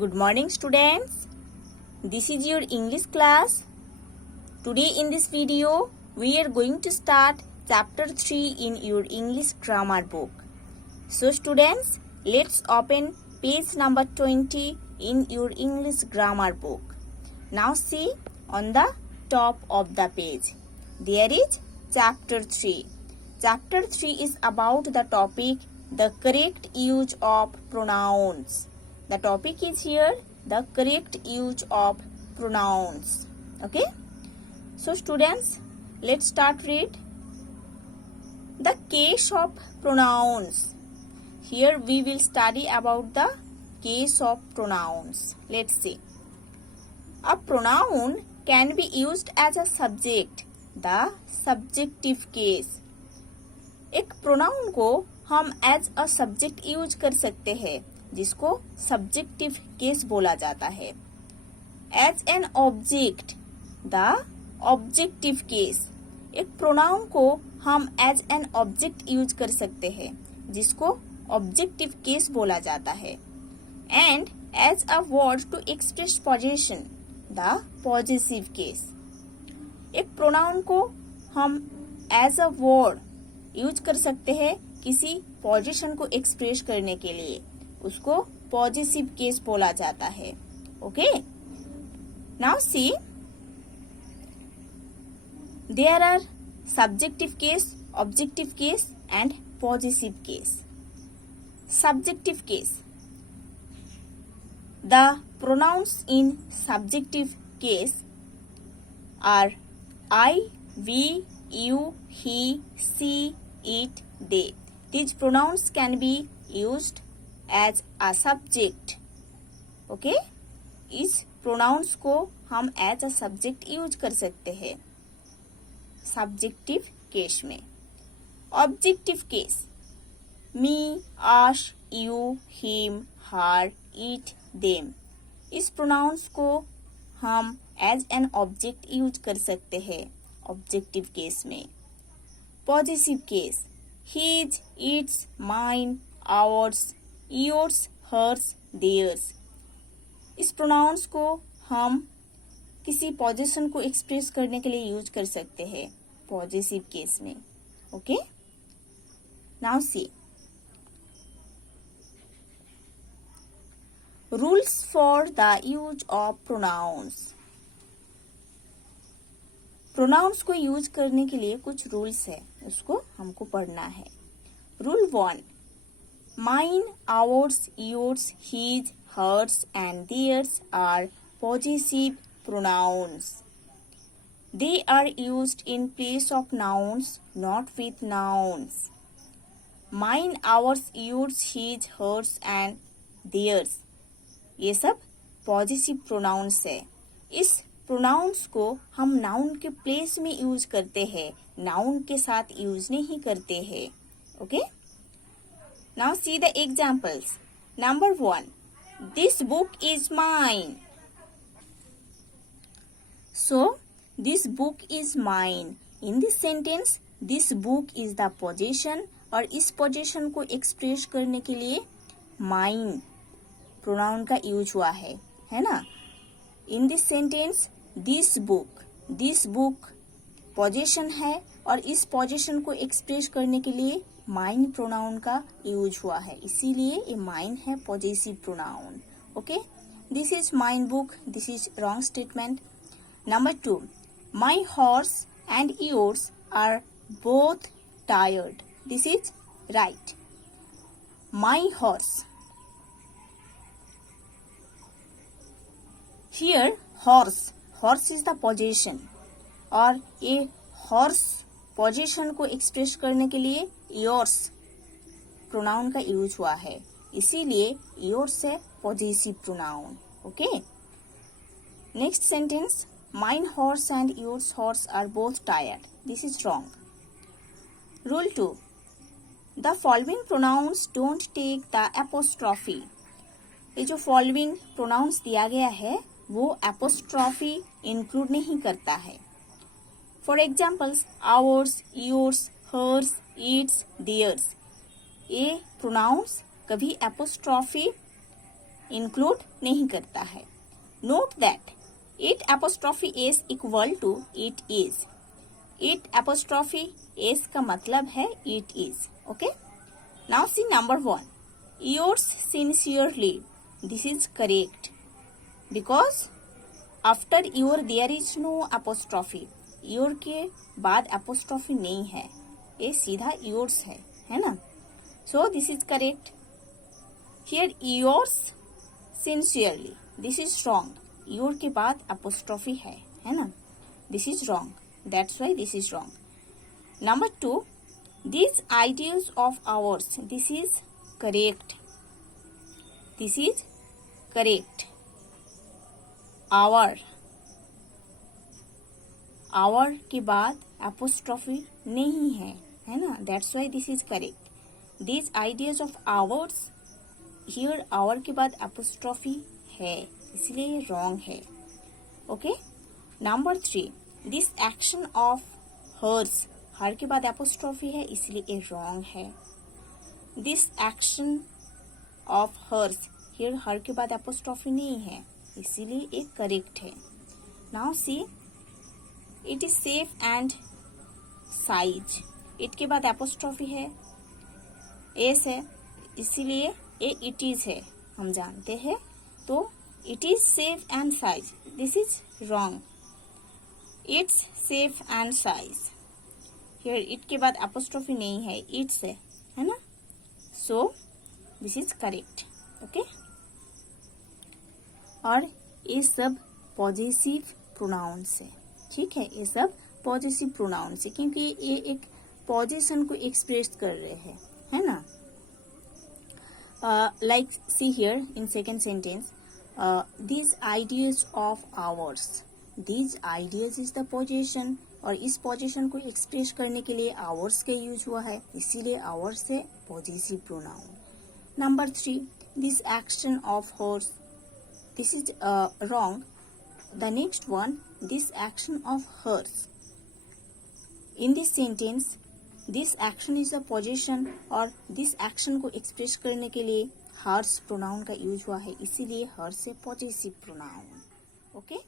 Good morning, students. This is your English class. Today in this video, we are going to start chapter 3 in your English grammar book. So students, let's open page number 20 in your English grammar book. Now see on the top of the page. There is chapter 3. Chapter 3 is about the topic the correct use of pronouns. The topic is here the correct use of pronouns. Okay. So students, let's start read. The case of pronouns. Here we will study about the case of pronouns. Let's see. A pronoun can be used as a subject. The subjective case. एक pronoun को हम as a subject use कर सकते हैं जिसको subjective case बोला जाता है. As an object the objective case. एक प्रोनाउन को हम एज एन ऑब्जेक्ट यूज कर सकते हैं जिसको ऑब्जेक्टिव केस बोला जाता है. And as a word to express possession the possessive case. एक प्रोनाउन को हम एज अ वर्ड यूज कर सकते हैं किसी पोजीशन को एक्सप्रेस करने के लिए. उसको पॉजिटिव केस बोला जाता है. Okay. Now see there are subjective case, objective case and positive case. Subjective case. The pronouns in subjective case are I, we, you, he, she, it, they. These pronouns can be used as a subject. Okay? इस pronouns को हम as a subject use कर सकते हैं subjective case में. Objective case. Me, us, you, him, her, it, them. इस pronouns को हम एज एन ऑब्जेक्ट यूज कर सकते हैं ऑब्जेक्टिव केस में. Positive case. His, its, mine, ours, yours, hers, theirs. इस प्रोनाउंस को हम किसी पोजीशन को एक्सप्रेस करने के लिए यूज कर सकते हैं पॉजिटिव केस में. Okay. Now see rules for the use of pronouns. Pronouns को यूज करने के लिए कुछ रूल्स है, उसको हमको पढ़ना है. Rule 1. Mine, ours, yours, his, hers and theirs are positive pronouns. They are used in place of nouns, not with nouns. Mine, ours, yours, his, hers and theirs ये सब पॉजिटिव प्रोनाउंस है. इस pronouns को हम noun के place में use करते हैं, नाउन के साथ यूज नहीं करते हैं. Okay. Now see the examples. Number 1. This book is mine. So this book is mine. In this sentence this book is the position और इस पोजीशन को एक्सप्रेस करने के लिए माइन प्रोनाउन का यूज हुआ है ना. इन this sentence this book position है और इस पोजीशन को एक्सप्रेस करने के लिए माइन प्रोनाउन का यूज हुआ है, इसीलिए ये माइन है positive pronoun. Okay. This is mine book. This is wrong statement. Number 2. My horse and yours are both tired. This is right. My horse. Here horse is the possession और ये horse possession को express करने के लिए yours pronoun का use हुआ है, इसीलिए yours है positive pronoun. Okay. Next sentence. Mine horse and yours horse are both tired. This is wrong. Rule 2. The following pronouns don't take the apostrophe. ये जो फॉलोइंग प्रोनाउंस दिया गया है वो एपोस्ट्रॉफी इंक्लूड नहीं करता है. For examples ours, yours, hers, its, theirs. ये प्रोनाउंस कभी एपोस्ट्रॉफी इंक्लूड नहीं करता है। Note that it apostrophe S equal to it is. It apostrophe S का मतलब है it is. Okay, now see number 1, yours sincerely. This is correct because after your there is no apostrophe. Your के बाद apostrophe नहीं है, ये सीधा yours है ना। So this is correct. Here yours sincerely, this is wrong. Your के बाद एपोस्ट्रॉफी है ना, this is wrong, that's why this is wrong. Number 2, these ideas of ours, this is correct, this is correct। our के बाद apostrophe नहीं है ना, that's why this is correct। these ideas of ours, here our के बाद apostrophe है, इसलिए ये wrong है। Okay, number 3, this action of hers, her के बाद एपोस्ट्रॉफी है इसलिए ये रॉन्ग है। This action of hers, here her के बाद एपोस्ट्रॉफी नहीं है इसीलिए ये करेक्ट है। Now see, it is safe and size, it के बाद एपोस्ट्रॉफी है, एस है इसीलिए ये इट इज है, हम जानते हैं। तो it is safe and size, this is wrong. It's safe and size, here it के बाद एपोस्ट्रॉफी नहीं है, इट्स है ना, so this is correct. Okay, और ये सब पॉजिटिव प्रोनाउंस है, ठीक है, ये सब पॉजिटिव प्रोनाउंस है क्योंकि ये एक पोजीशन को एक्सप्रेस कर रहे हैं, है ना। Like see here in second sentence, these ideas of ours, these ideas is the possession, और इस पोजीशन को एक्सप्रेस करने के लिए आवर्स का यूज हुआ है इसीलिए आवर्स है positive pronoun. Number 3, this action of hers, this is wrong. The next one, this action of hers, in this sentence this action is the position और दिस एक्शन को एक्सप्रेस करने के लिए हर्स प्रोनाउन का use हुआ है इसीलिए hers है पॉजिटिव प्रोनाउन। ओके।